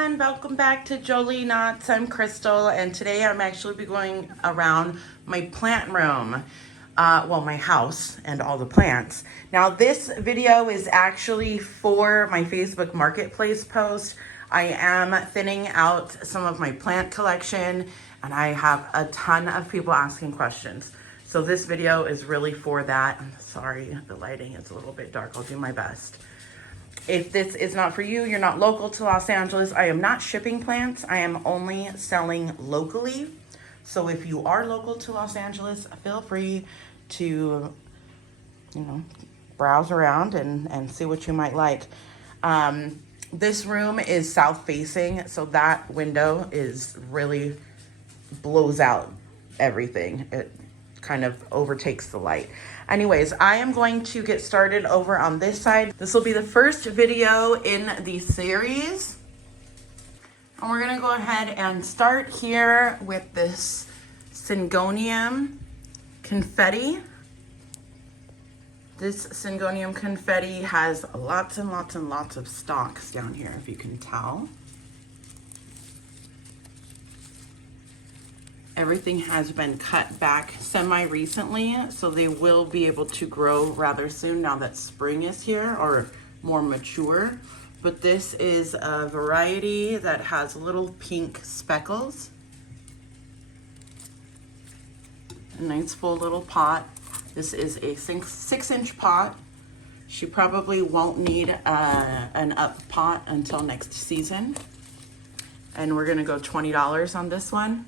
everyone, welcome back to Jolie Knots. I'm Crystal, and today I'm actually be going around my plant room, well, my house and all the plants. Now this video is actually for my Facebook Marketplace post. I am thinning out some of my plant collection, and I have a ton of people asking questions. So this video is really for that. I'm sorry, the lighting is a little bit dark. I'll do my best. If this is not for you, you're not local to Los Angeles, I am not shipping plants. I am only selling locally. So if you are local to Los Angeles, feel free to, browse around and see what you might like. This room is south facing, so that window is really blows out everything. It kind of overtakes the light. Anyways, I am going to get started over on this side. This will be the first video in the series. And we're gonna go ahead and start here with this Syngonium confetti. This Syngonium confetti has lots and lots and lots of stalks down here, if you can tell. Everything has been cut back semi-recently, so they will be able to grow rather soon now that spring is here, or more mature. But this is a variety that has little pink speckles. A nice full little pot. This is a 6-inch pot. She probably won't need an up pot until next season. And we're gonna go $20 on this one.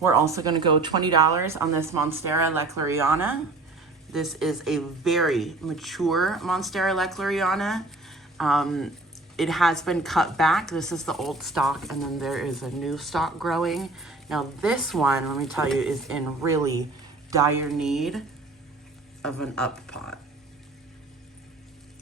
We're also going to go $20 on this Monstera leclerriana. This is a very mature Monstera leclerriana. It has been cut back. This is the old stalk, and then there is a new stalk growing. Now this one, let me tell you, is in really dire need of an up pot.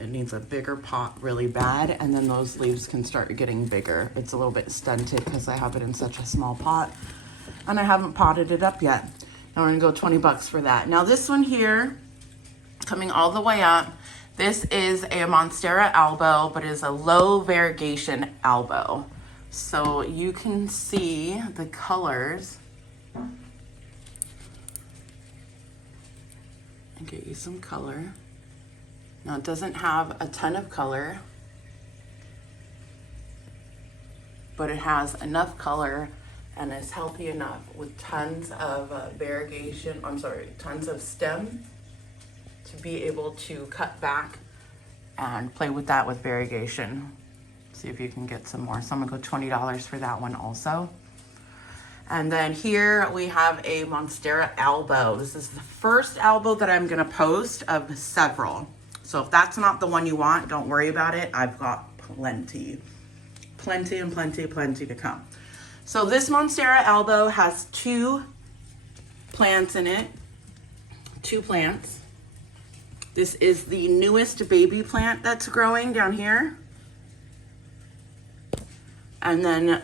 It needs a bigger pot really bad, and then those leaves can start getting bigger. It's a little bit stunted because I have it in such a small pot. And I haven't potted it up yet. Now we're gonna go 20 bucks for that. Now this one here, coming all the way up, this is a Monstera albo, but it is a low variegation albo. So you can see the colors. And get you some color. Now it doesn't have a ton of color, but it has enough color and is healthy enough with tons of tons of stem to be able to cut back and play with that with variegation. See if you can get some more. So I'm gonna go $20 for that one also. And then here we have a Monstera albo. This is the first albo that I'm gonna post of several. So if that's not the one you want, don't worry about it. I've got plenty to come. So this Monstera albo has 2 plants in it, 2 plants. This is the newest baby plant that's growing down here. And then,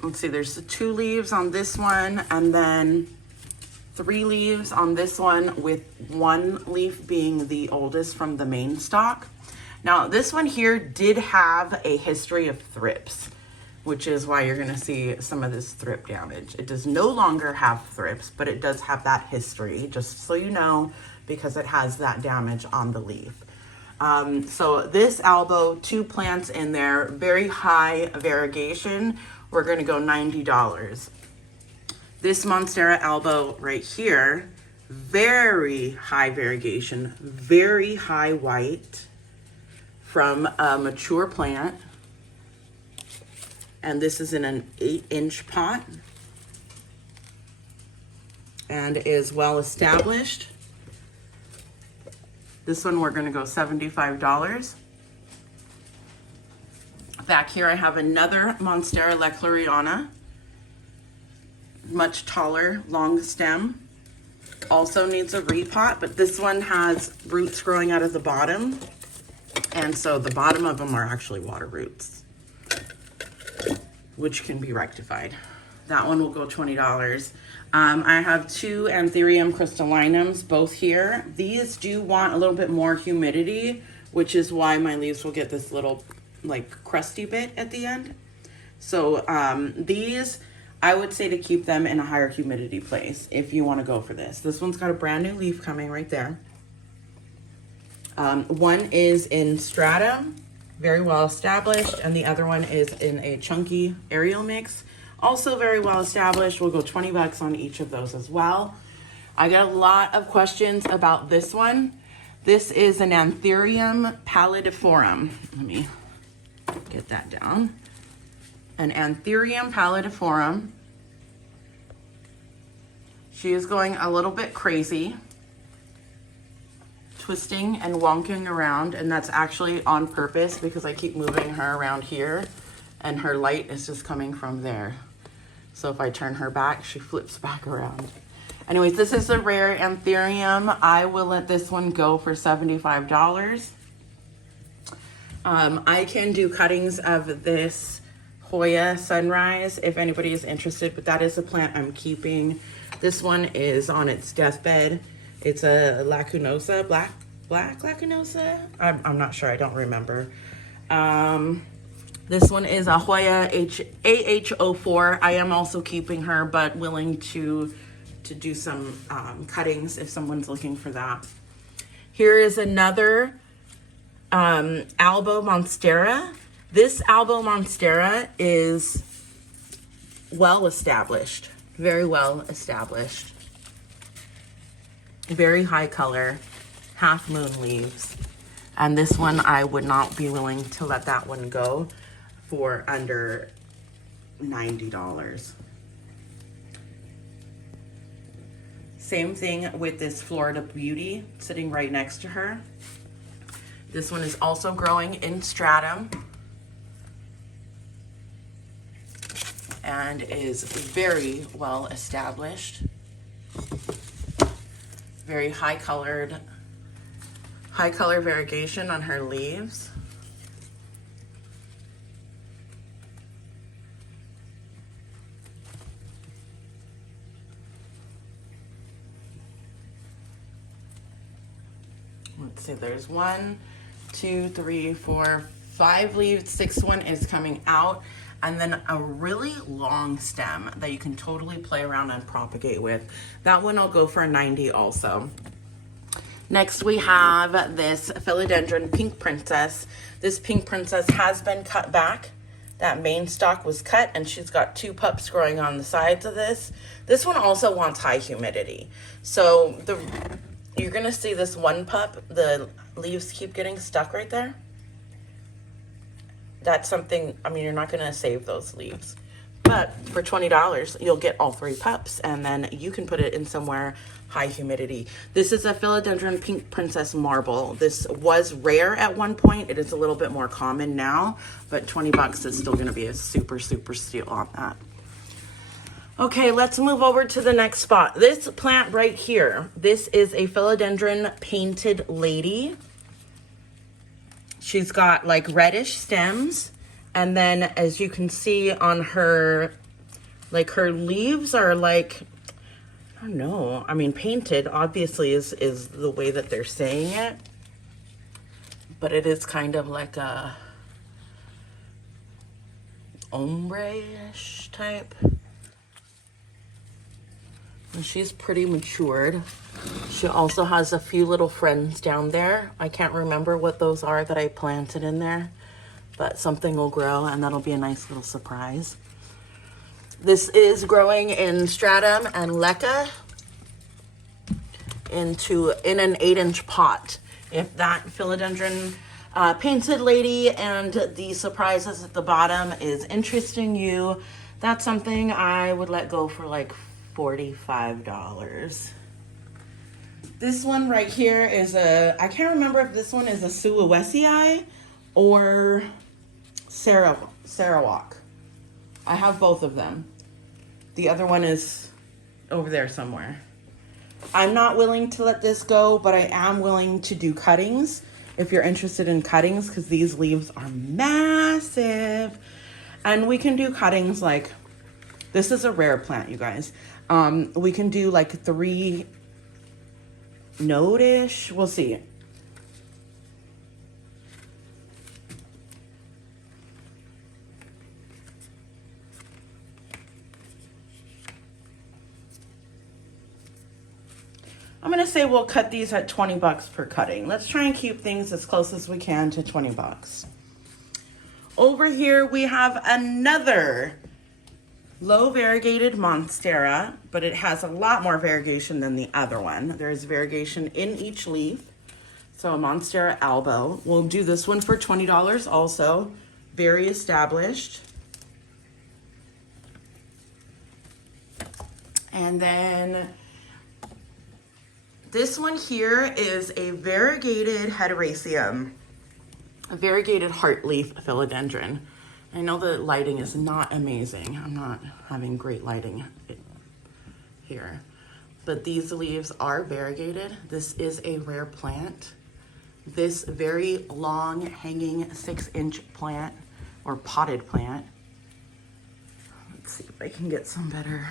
let's see, there's 2 leaves on this one, and then 3 leaves on this one, with 1 leaf being the oldest from the main stalk. Now this one here did have a history of thrips, which is why you're gonna see some of this thrip damage. It does no longer have thrips, but it does have that history, just so you know, because it has that damage on the leaf. So this albo, 2 plants in there, very high variegation. We're gonna go $90. This Monstera albo right here, very high variegation, very high white from a mature plant. And this is in an 8-inch pot and is well established. This one we're gonna go $75. Back here I have another Monstera leclerriana, much taller, long stem. Also needs a repot, but this one has roots growing out of the bottom. And so the bottom of them are actually water roots, which can be rectified. That one will go $20. I have 2 Anthurium crystallinums, both here. These do want a little bit more humidity, which is why my leaves will get this little like crusty bit at the end. So these, I would say to keep them in a higher humidity place if you want to go for this. This one's got a brand new leaf coming right there. One is in stratum, very well established, and the other one is in a chunky aerial mix, also very well established. We'll go 20 bucks on each of those as well. I got a lot of questions about this one. This is an Anthurium pallidiforum. Let me get that down. An Anthurium pallidiforum. She is going a little bit crazy, twisting and wonking around, and that's actually on purpose because I keep moving her around here and her light is just coming from there. So if I turn her back, she flips back around. Anyways, this is a rare Anthurium. I will let this one go for $75. I can do cuttings of this Hoya Sunrise if anybody is interested, but that is a plant I'm keeping. This one is on its deathbed. It's a lacunosa, black lacunosa. I'm not sure, I don't remember. This one is a Hoya AH04. I am also keeping her, but willing to do some cuttings if someone's looking for that. Here is another Albo Monstera. This Albo Monstera is well established, very well established. Very high color, half moon leaves. And this one, I would not be willing to let that one go for under $90. Same thing with this Florida Beauty sitting right next to her. This one is also growing in stratum and is very well established. Very high color variegation on her leaves. Let's see, there's 1, 2, 3, 4, 5 leaves. 6th one is coming out. And then a really long stem that you can totally play around and propagate with. That one I'll go for $90 also. Next we have this Philodendron Pink Princess. This Pink Princess has been cut back. That main stalk was cut and she's got 2 pups growing on the sides of this. This one also wants high humidity. So you're gonna see this one pup, the leaves keep getting stuck right there. That's something, I mean, you're not gonna save those leaves. But for $20, you'll get all 3 pups and then you can put it in somewhere high humidity. This is a Philodendron Pink Princess Marble. This was rare at one point. It is a little bit more common now, but 20 bucks is still gonna be a super, super steal on that. Okay, let's move over to the next spot. This plant right here, this is a Philodendron Painted Lady. She's got like reddish stems, and then as you can see on her, like her leaves are like, I don't know, I mean painted obviously is the way that they're saying it, but it is kind of like a ombre-ish type. And she's pretty matured. She also has a few little friends down there. I can't remember what those are that I planted in there, but something will grow and that'll be a nice little surprise. This is growing in stratum and leca in an 8-inch pot. If that Philodendron Painted Lady and the surprises at the bottom is interesting you, that's something I would let go for like $45. This one right here is I can't remember if this one is a Sulawesi or Sarawak. I have both of them. The other one is over there somewhere. I'm not willing to let this go, but I am willing to do cuttings if you're interested in cuttings, because these leaves are massive. And we can do cuttings like, this is a rare plant, you guys. We can do like 3 node-ish. We'll see. I'm gonna say we'll cut these at 20 bucks per cutting. Let's try and keep things as close as we can to 20 bucks. Over here we have another low variegated Monstera, but it has a lot more variegation than the other one. There's variegation in each leaf. So a Monstera Albo. We'll do this one for $20 also. Very established. And then this one here is a variegated Hederaceum, a variegated heartleaf philodendron. I know the lighting is not amazing. I'm not having great lighting here, but these leaves are variegated. This is a rare plant. This very long hanging 6-inch plant or potted plant. Let's see if I can get some better.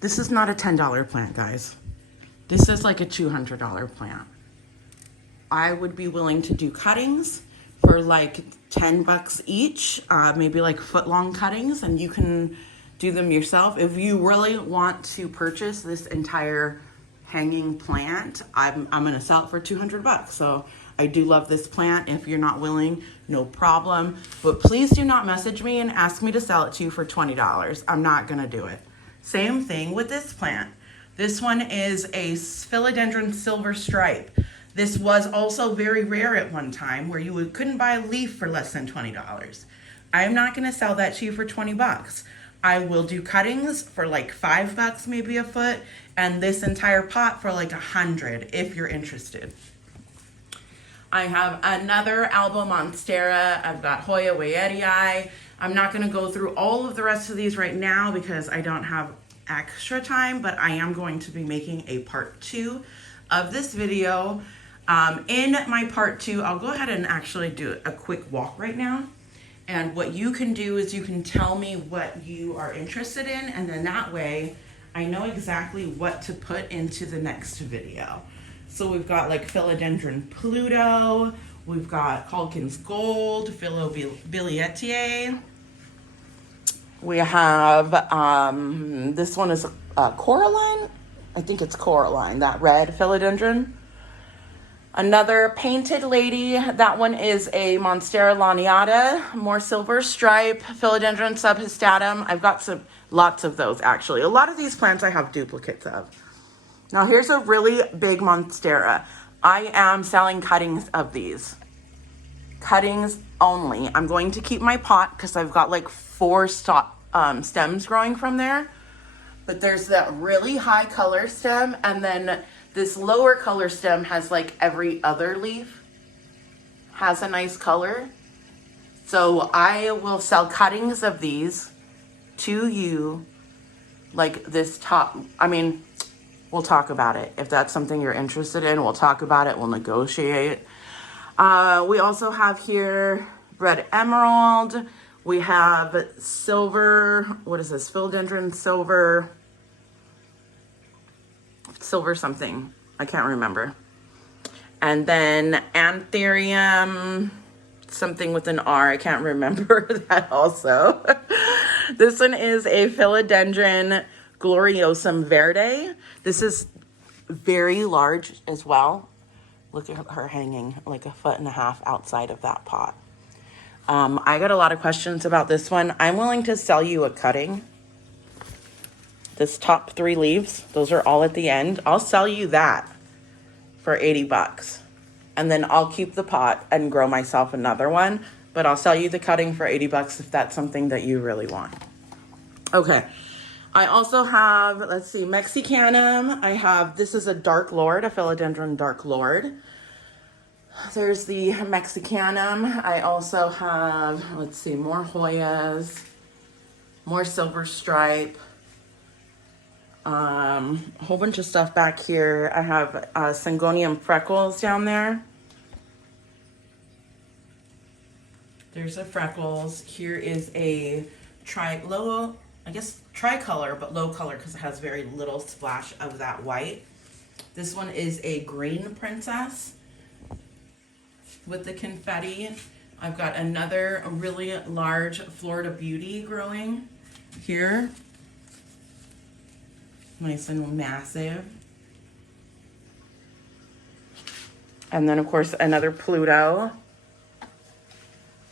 This is not a $10 plant, guys. This is like a $200 plant. I would be willing to do cuttings for like 10 bucks each, maybe like foot-long cuttings, and you can do them yourself. If you really want to purchase this entire hanging plant, I'm gonna sell it for 200 bucks. So I do love this plant. If you're not willing, no problem. But please do not message me and ask me to sell it to you for $20. I'm not gonna do it. Same thing with this plant. This one is a Philodendron silver stripe. This was also very rare at one time where you couldn't buy a leaf for less than $20. I'm not gonna sell that to you for 20 bucks. I will do cuttings for like 5 bucks, maybe a foot, and this entire pot for like 100 if you're interested. I have another Albo Monstera. I've got Hoya Wayetii. I'm not gonna go through all of the rest of these right now because I don't have extra time, but I am going to be making a part 2 of this video. In my part 2, I'll go ahead and actually do a quick walk right now. And what you can do is you can tell me what you are interested in, and then that way I know exactly what to put into the next video. So we've got like Philodendron Pluto, we've got Calkins Gold, Philodendron. We have, this one is Coraline. I think it's Coraline, that red Philodendron. Another painted lady, that one is a Monstera laniata, more silver stripe, Philodendron subhystatum. I've got lots of those actually. A lot of these plants I have duplicates of. Now here's a really big Monstera. I am selling cuttings of these. Cuttings only. I'm going to keep my pot because I've got like 4 stems growing from there. But there's that really high color stem, and then this lower color stem has like every other leaf has a nice color. So I will sell cuttings of these to you, like this top. I mean, we'll talk about it. If that's something you're interested in, we'll talk about it. We'll negotiate. We also have here red emerald. We have silver, what is this? Philodendron silver something. I can't remember. And then Anthurium, something with an R. I can't remember that also. This one is a Philodendron gloriosum verde. This is very large as well. Look at her hanging like 1.5 feet outside of that pot. I got a lot of questions about this one. I'm willing to sell you a cutting. This top 3 leaves, those are all at the end. I'll sell you that for 80 bucks. And then I'll keep the pot and grow myself another one. But I'll sell you the cutting for 80 bucks if that's something that you really want. Okay. I also have, let's see, Mexicanum. I have, this is a Dark Lord, a Philodendron Dark Lord. There's the Mexicanum. I also have, let's see, more Hoyas, more silver stripe, a whole bunch of stuff back here. I have Syngonium freckles down there. There's a freckles. Here is a tricolor, but low color because it has very little splash of that white. This one is a green princess with the confetti. I've got another really large Florida Beauty growing here. Nice and massive. And then, of course, another Pluto.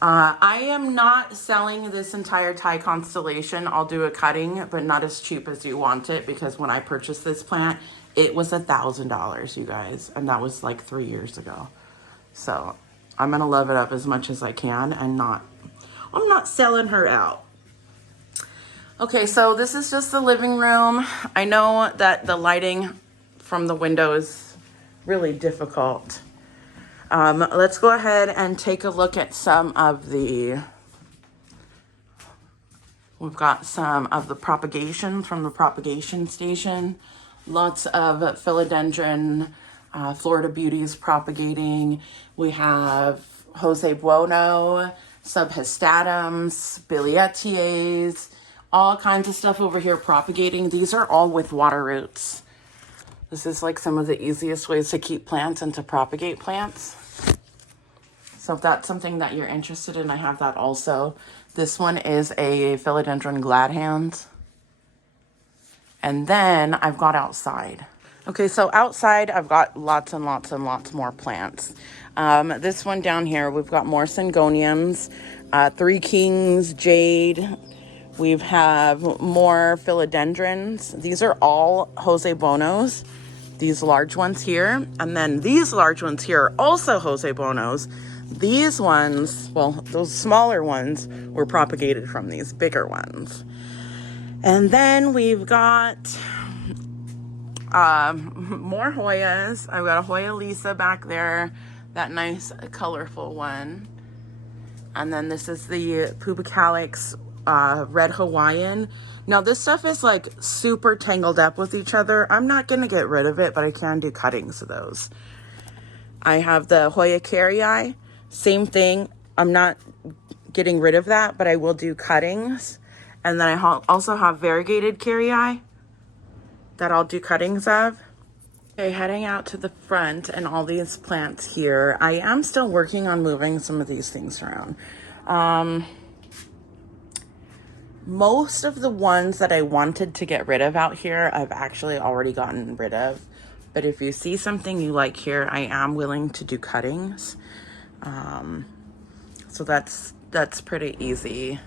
I am not selling this entire Thai constellation. I'll do a cutting, but not as cheap as you want it, because when I purchased this plant, it was $1,000, you guys. And that was like 3 years ago. So I'm going to love it up as much as I can and I'm not selling her out. Okay, so this is just the living room. I know that the lighting from the window is really difficult. Let's go ahead and take a look at some of the, we've got some of the propagation from the propagation station. Lots of philodendron, Florida beauties propagating. We have Jose Bueno, subhistatums, bilietiers, all kinds of stuff over here propagating. These are all with water roots. This is like some of the easiest ways to keep plants and to propagate plants. So if that's something that you're interested in, I have that also. This one is a Philodendron Gladhand. And then I've got outside. Okay, so outside I've got lots and lots and lots more plants. This one down here, we've got more Syngoniums, Three Kings, Jade. We have more Philodendrons. These are all Jose Bonos. These large ones here. And then these large ones here are also Jose Bonos. These ones, well, those smaller ones were propagated from these bigger ones. And then we've got more Hoyas. I've got a Hoya Lisa back there, that nice colorful one. And then this is the Pubicalix Red Hawaiian. Now this stuff is like super tangled up with each other. I'm not going to get rid of it, but I can do cuttings of those. I have the Hoya Carrii. Same thing. I'm not getting rid of that, but I will do cuttings. And then I also have variegated Carrii that I'll do cuttings of. Okay, heading out to the front and all these plants here. I am still working on moving some of these things around. Most of the ones that I wanted to get rid of out here, I've actually already gotten rid of. But if you see something you like here, I am willing to do cuttings. So that's pretty easy.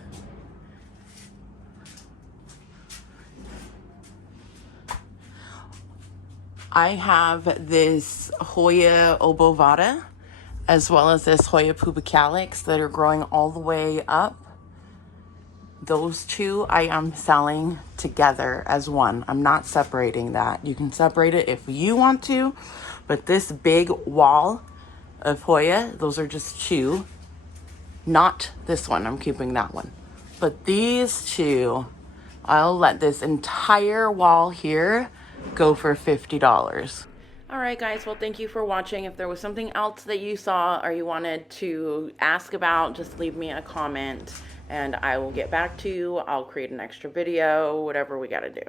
I have this Hoya obovata as well as this Hoya pubicalix that are growing all the way up. Those two I am selling together as one. I'm not separating that. You can separate it if you want to, but this big wall of Hoya, those are just two. Not this one, I'm keeping that one. But these two, I'll let this entire wall here go for $50. All right, guys, well, thank you for watching. If there was something else that you saw or you wanted to ask about, just leave me a comment and I will get back to you. I'll create an extra video, whatever we gotta do.